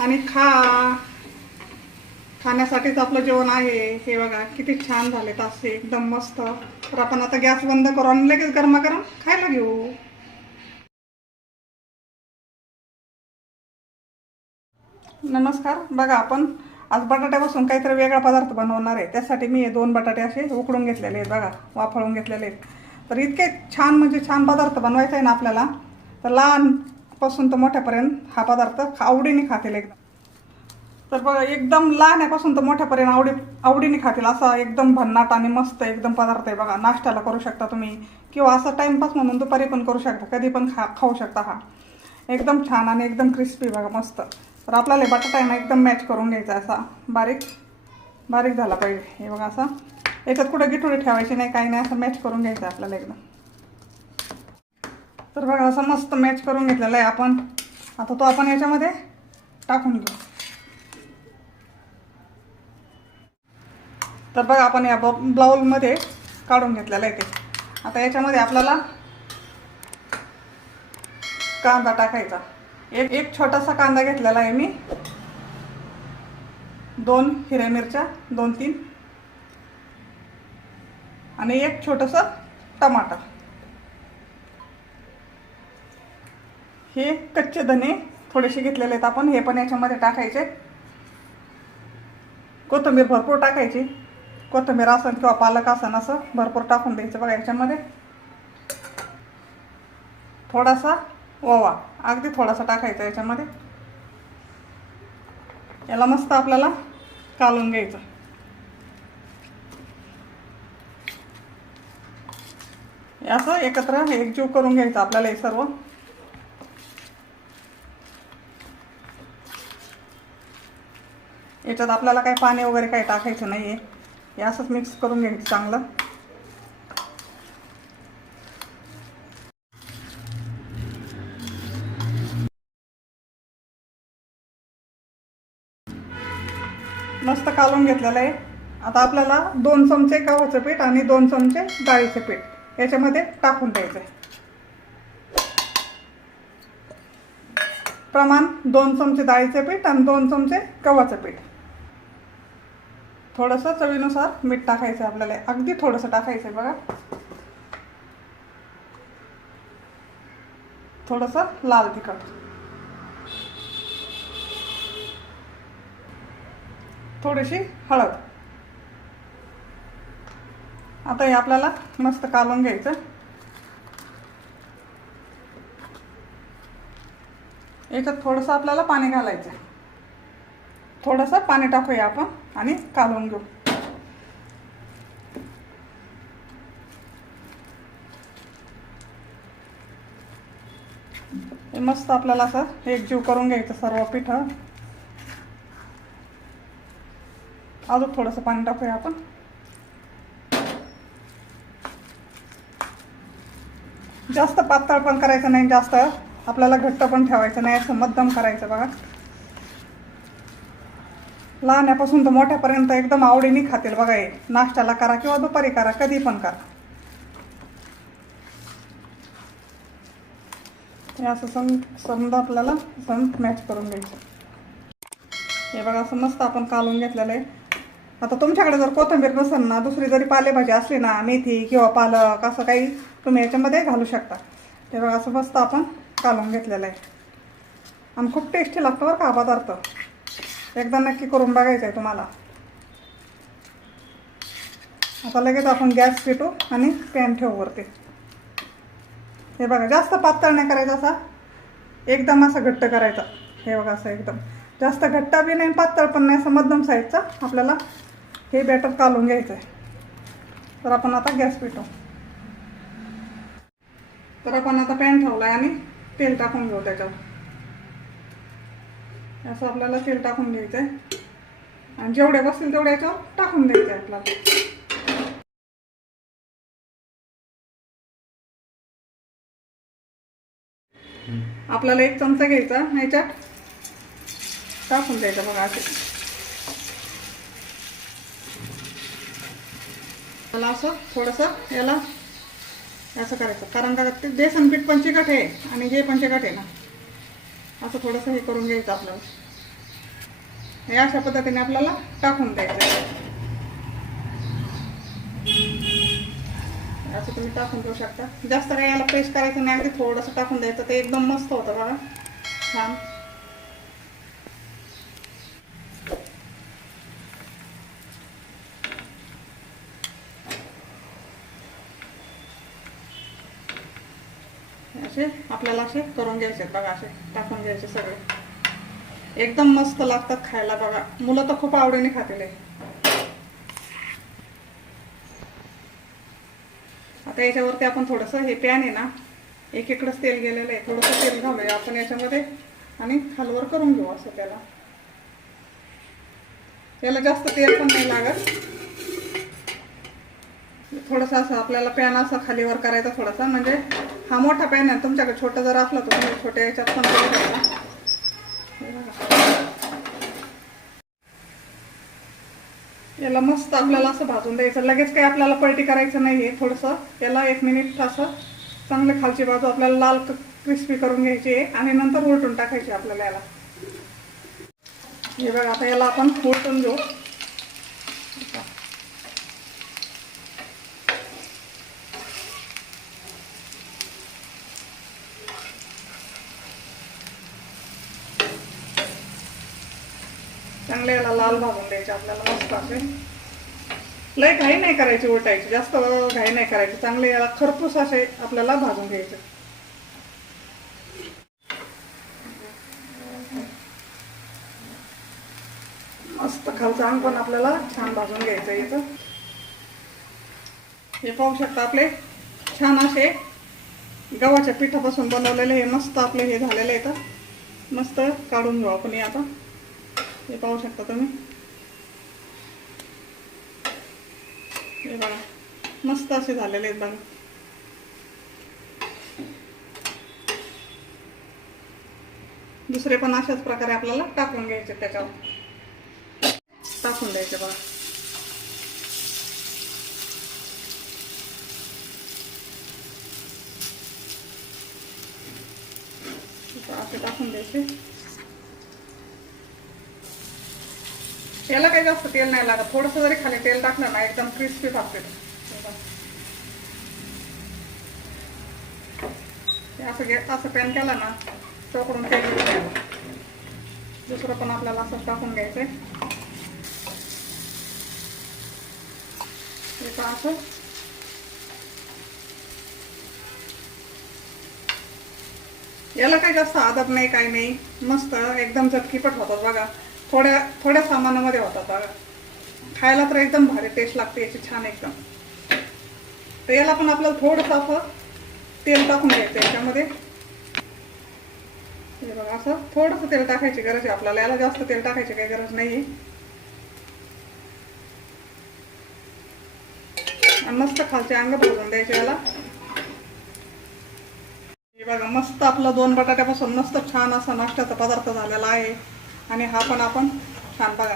आणि खा. खाण्यासाठीच आपलं जेवण आहे. हे बघा किती छान झालेत असे एकदम मस्त. तर आपण आता गॅस बंद करू आणि लगेच गरमागरम खायला घेऊ. नमस्कार. बघा आपण आज बटाट्यापासून काहीतरी वेगळा पदार्थ बनवणार आहे. त्यासाठी मी 2 बटाटे असे उकडून घेतलेले आहेत बघा, वाफळून घेतलेले आहेत. तर इतके छान म्हणजे छान पदार्थ बनवायचा आहे ना आपल्याला. तर लहानपासून तर मोठ्यापर्यंत हा पदार्थ आवडीने खातील एकदम. तर बघा एकदम लहान्यापासून तर मोठ्यापर्यंत आवडीने खातील असा एकदम भन्नाट आणि मस्त एकदम पदार्थ आहे बघा. नाश्त्याला करू शकता तुम्ही किंवा असं टाइमपास म्हणून दुपारी पण करू शकता, कधी पण खाऊ शकता. हा एकदम छान आणि एकदम क्रिस्पी बघा मस्त. तर आपल्याला बटाटा आहे ना एकदम मॅच करून घ्यायचा, असा बारीक बारीक झाला पाहिजे. हे बघा असा याच्यात कुठं गिठुडे ठेवायचे नाही, काही नाही, असं मॅच करून घ्यायचं आपल्याला एकदम. तर बघा असं मस्त मॅच करून घेतलेला आहे आपण. आता तो आपण याच्यामध्ये टाकून घेऊ. तर बघा आपण या बाउलमध्ये काढून घेतलेलं आहे ते. आता याच्यामध्ये आपल्याला कांदा टाकायचा. एक छोटासा कांदा घेतलेला आहे मी. 2 हिरव्या मिरच्या 2-3 आणि एक छोटंसं टमाटर. हे कच्चे धने थोडेसे घेतलेले आहेत आपण, हे पण याच्यामध्ये टाकायचे. कोथिंबीर भरपूर टाकायची. कोथिंबीर असन किंवा पालक असन असं भरपूर टाकून द्यायचं बघा याच्यामध्ये. थोडासा ओवा, अगदी थोडासा टाकायचा याच्यामध्ये. याला मस्त आपल्याला कालून घ्यायचं. असं एकत्र एकजीव करून घ्यायचं आपल्याला हे सर्व. याच्यात आपल्याला काही पाणी वगैरे काही टाकायचं नाही आहे. हे असंच मिक्स करून घ्यायचं चांगलं. मस्त कालून घेतलेलं आहे. आता आपल्याला 2 चमचे गव्हाचं पीठ आणि 2 चमचे डाळीचं पीठ याच्यामध्ये टाकून द्यायचं आहे. प्रमाण 2 चमचे डाळीचं पीठ आणि 2 चमचे गव्हाचं पीठ. थोडंसं चवीनुसार मीठ टाकायचं आपल्याला, अगदी थोडंसं टाकायचं आहे बघा. थोडंसं लाल तिखट, थोडीशी हळद. आता हे आपल्याला मस्त कालून घ्यायचं. याच्यात थोडंसं आपल्याला पाणी घालायचं. थोडंसं पाणी टाकूया आपण आणि कालवून घेऊ. हे मस्त आपल्याला असं एकजीव करून घ्यायचं सर्व पीठ. अजून थोडंसं पाणी टाकूया आपण. जास्त पातळ पण करायचं नाही, जास्त आपल्याला घट्ट पण ठेवायचं नाही, असं मध्यम करायचं बघा. लहान्यापासून तर मोठ्यापर्यंत एकदम आवडीने खातील बघा. हे नाश्त्याला करा किंवा दुपारी करा, कधी पण करा. हे असं समजा आपल्याला मॅच करून घ्यायचं. हे बघा असं मस्त आपण कालून घेतलेलं आहे. आता तुमच्याकडे जर कोथिंबीर नसेल ना, दुसरी जरी पालेभाजी असली ना, मेथी किंवा पालक असं काही तुम्ही याच्यामध्ये घालू शकता. ते बघा असं मस्त आपण कालून घेतलेलं आहे आणि खूप टेस्टी लागतो बरं का हा पदार्थ. एकदा नक्की करून बघायचं आहे तुम्हाला. आता लगेच आपण गॅस पेटू आणि पॅन ठेवू वरती. हे बघा जास्त पातळ नाही करायचं, असा एकदम असं घट्ट करायचा. हे बघा असं एकदम जास्त घट्ट बी नाही पातळ पण नाही, असं मध्यम साईजचा आपल्याला हे बॅटर कालून घ्यायचं आहे. तर आपण आता गॅस पेटू. तर आपण आता पॅन ठेवला आहे आणि तेल टाकून घेऊ त्याच्यावर. असं आपल्याला तेल टाकून घ्यायचं आहे आणि जेवढे बसतील तेवढे याच्यावर टाकून द्यायचे आहे आपल्याला. आपल्याला 1 चमचा घ्यायचा, ह्याच्यात टाकून द्यायचं बघा. असे मला असं थोडंसं याला असं करायचं, कारण का ते बेसन पीठ पण चिकट आहे आणि हे पण चिकट आहे ना. असं थोडंसं हे करून घ्यायचं आपल्याला. हे अशा पद्धतीने आपल्याला टाकून द्यायचं. असं तुम्ही टाकून घेऊ शकता. जास्त काही याला पेस्ट करायचं नाही, अगदी थोडंसं टाकून द्यायचं. ते एकदम मस्त होतं बघा, छान. असे आपल्याला असे करून घ्यायचे बघा, असे टाकून घ्यायचे सगळे. एकदम मस्त लागतात खायला बघा. मुलं तर खूप आवडीने खातील. आता याच्यावरती आपण थोडंसं, हे पॅन आहे ना, एकीकडेच तेल गेलेलं आहे, थोडंसं तेल घालूया आपण याच्यामध्ये आणि खालवर करून घेऊ असं. त्याला जास्त तेल पण नाही लागत. थोडंसं असं आपल्याला पॅन असा खालीवर करायचा थोडासा. म्हणजे हा मोठा पॅन आहे, तुमच्याकडे छोटा जर असला तर तुम्ही छोट्या याच्यात पण करू शकता. याला मस्त आपल्याला असं भाजून द्यायचं. लगेच काही आपल्याला पलटी करायचं नाही आहे. थोडंसं त्याला 1 मिनिट असं चांगले खालची बाजू आपल्याला लाल क्रिस्पी करून घ्यायची आहे आणि नंतर उलटून टाकायची आपल्याला याला. हे बघा, आता याला आपण उलटून घेऊ. चांगले याला लाल भाजून द्यायचे आपल्याला मस्त असे. लय घाई नाही करायची उलटायची, जास्त घाई नाही करायची. चांगले याला खरपूस असे आपल्याला भाजून घ्यायचे. मस्त खालचा अंग पण आपल्याला छान भाजून घ्यायचं याचं. हे पाहू शकता आपले छान असे गव्हाच्या पिठापासून बनवलेले हे मस्त आपले हे झालेले आहेत. मस्त काढून घेऊ आपण हे आता. हे पाहू शकता तुम्ही. हे बघा, मस्त असे झालेले आहेत बघा. दुसरे पण अशाच प्रकारे आपल्याला टाकून घ्यायचे, त्याच्यावर टाकून द्यायचे बघा. असे टाकून द्यायचे. याला काही जास्त तेल नाही लागत. थोडंसं जरी खाली तेल टाकलं ना, एकदम क्रिस्पी भाजते. असं पॅन केला ना, चौकडून तेल घेऊन द्यायला. दुसरं पण आपल्याला असं टाकून घ्यायचंय. असं याला काही जास्त आदब नाही, काही नाही. मस्त एकदम झटकीपट होतात बघा. थोड्या सामानामध्ये होतात बघा. खायला तर एकदम भारी टेस्ट लागते याची, छान एकदम. तर याला पण आपल्याला थोडंसं असं तेल टाकून घ्यायचं याच्यामध्ये. हे बघा, असं थोडंसं तेल टाकायची गरज आहे आपल्याला. याला जास्त तेल टाकायची काही गरज नाही. आणि मस्त खालचे अंग भाजून द्यायचे याला. हे बघा, मस्त आपलं 2 बटाट्यापासून मस्त छान असा नाश्त्याचा पदार्थ झालेला आहे. आणि हा पण आपण छान बघा,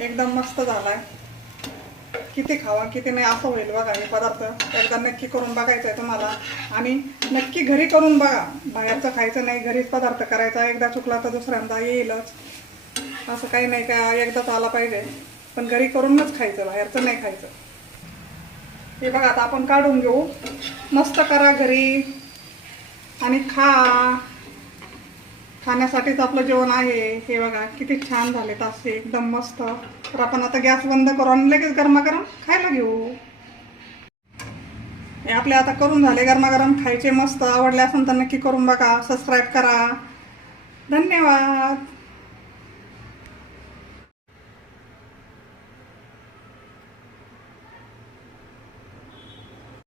एकदम मस्त झाला आहे. किती खावा किती नाही असं होईल बघा हे पदार्थ. एकदा नक्की करून बघायचं आहे तुम्हाला. आणि नक्की घरी करून बघा. बाहेरचं खायचं नाही, घरीच पदार्थ करायचा. एकदा चुकला तर दुसऱ्यांदा येईलच, असं काही नाही का एकदाच आला पाहिजे. पण घरी करूनच खायचं, बाहेरचं नाही खायचं. हे बघा, आता आपण काढून घेऊ. मस्त करा घरी आणि खा. खाण्यासाठीच आपलं जेवण आहे. हे बघा किती छान झाले असे, एकदम मस्त. तर आपण आता गॅस बंद करू आणि लगेच गरमागरम खायला घेऊ. हे आपले आता करून झाले गरमागरम खायचे. मस्त आवडले असेल तर नक्की करून बघा. सबस्क्राईब करा. धन्यवाद.